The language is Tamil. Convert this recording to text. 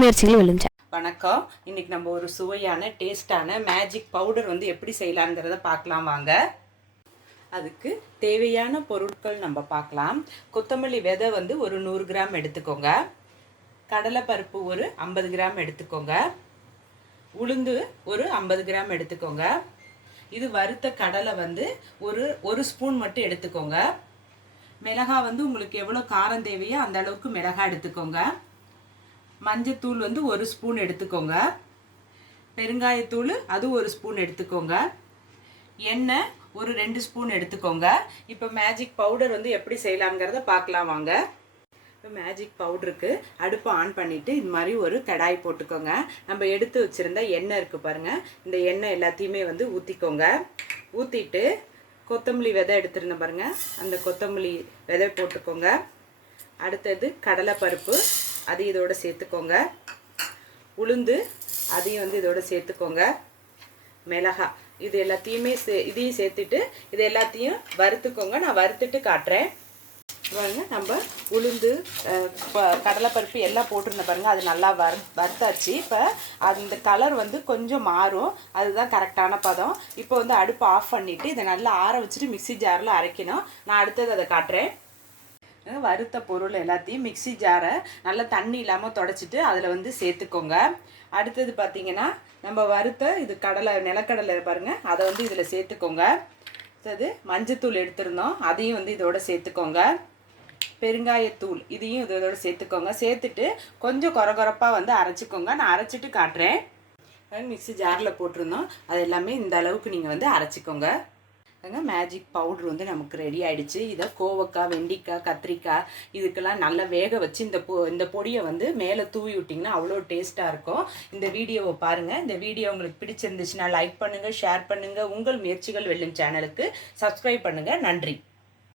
முயற்சிகள் வெல்லும். வணக்கம். இன்னைக்கு நம்ம ஒரு சுவையான டேஸ்டான மேஜிக் பவுடர் வந்து எப்படி செய்யலாங்கிறத பார்க்கலாம் வாங்க. அதுக்கு தேவையான பொருட்கள் நம்ம பார்க்கலாம். கொத்தமல்லி விதை வந்து ஒரு 100 கிராம் எடுத்துக்கோங்க. கடலைப்பருப்பு ஒரு 50 கிராம் எடுத்துக்கோங்க. உளுந்து ஒரு 50 கிராம் எடுத்துக்கோங்க. இது வறுத்த கடலை வந்து ஒரு ஸ்பூன் மட்டும் எடுத்துக்கோங்க. மிளகாய் வந்து உங்களுக்கு எவ்வளோ காரம் தேவையோ அந்த அளவுக்கு மிளகாய் எடுத்துக்கோங்க. மஞ்சத்தூள் வந்து ஒரு ஸ்பூன் எடுத்துக்கோங்க. பெருங்காயத்தூள் அது ஒரு ஸ்பூன் எடுத்துக்கோங்க. எண்ணெய் ஒரு 2 ஸ்பூன் எடுத்துக்கோங்க. இப்போ மேஜிக் பவுடர் வந்து எப்படி செய்யலாங்கிறத பார்க்கலாம் வாங்க. இப்போ மேஜிக் பவுடருக்கு அடுப்பை ஆன் பண்ணிவிட்டு இது மாதிரி ஒரு கடாய் போட்டுக்கோங்க. நம்ம எடுத்து வச்சுருந்த எண்ணெய் இருக்குது பாருங்கள், இந்த எண்ணெய் எல்லாத்தையுமே வந்து ஊற்றிக்கோங்க. ஊற்றிட்டு கொத்தமல்லி விதை எடுத்துருந்தேன் பாருங்கள், அந்த கொத்தமல்லி விதை போட்டுக்கோங்க. அடுத்தது கடலைப்பருப்பு, அது இதோட சேர்த்துக்கோங்க. உளுந்து அதையும் வந்து இதோட சேர்த்துக்கோங்க. மிளகாய் இது எல்லாத்தையுமே இதையும் சேர்த்துட்டு இது எல்லாத்தையும் வறுத்துக்கோங்க. நான் வறுத்துட்டு காட்டுறேன் பாருங்க. நம்ம உளுந்து கடலைப்பருப்பு எல்லாம் போட்டிருந்த பாருங்கள், அது நல்லா வறுத்தாச்சு. இப்போ அந்த கலர் வந்து கொஞ்சம் மாறும், அதுதான் கரெக்டான பதம். இப்போ வந்து அடுப்பு ஆஃப் பண்ணிவிட்டு இதை நல்லா ஆற வச்சுட்டு மிக்ஸி ஜாரில் அரைக்கணும். நான் அடுத்தது அதை காட்டுறேன். வறுத்த பொருள் எல்லாத்தையும் மிக்ஸி ஜாரை நல்லா தண்ணி இல்லாமல் தொடச்சிட்டு அதில் வந்து சேர்த்துக்கோங்க. அடுத்தது பார்த்திங்கன்னா நம்ம வறுத்த இது நிலக்கடலை பாருங்கள், அதை வந்து இதில் சேர்த்துக்கோங்க. அடுத்தது மஞ்சத்தூள் எடுத்துருந்தோம், அதையும் வந்து இதோட சேர்த்துக்கோங்க. பெருங்காயத்தூள் இதையும் இதோட சேர்த்துக்கோங்க. சேர்த்துட்டு கொஞ்சம் கொரகொரப்பாக வந்து அரைச்சிக்கோங்க. நான் அரைச்சிட்டு காட்டுறேன். மிக்ஸி ஜாரில் போட்டிருந்தோம், அது எல்லாமே இந்த அளவுக்கு நீங்கள் வந்து அரைச்சிக்கோங்க. மேஜிக் பவுட்ரு வந்து நமக்கு ரெடி ஆகிடுச்சு. இதை கோவக்காய், வெண்டிக்காய், கத்திரிக்காய் இதுக்கெல்லாம் நல்லா வேக வச்சு இந்த பொடியை வந்து மேலே தூவி விட்டிங்கன்னா அவ்வளோ டேஸ்ட்டாக இருக்கும். இந்த வீடியோவை பாருங்கள். இந்த வீடியோ உங்களுக்கு பிடிச்சிருந்துச்சுன்னா லைக் பண்ணுங்கள், ஷேர் பண்ணுங்கள். உங்கள் முயற்சிகள் வெல்லும் சேனலுக்கு சப்ஸ்கிரைப் பண்ணுங்கள். நன்றி.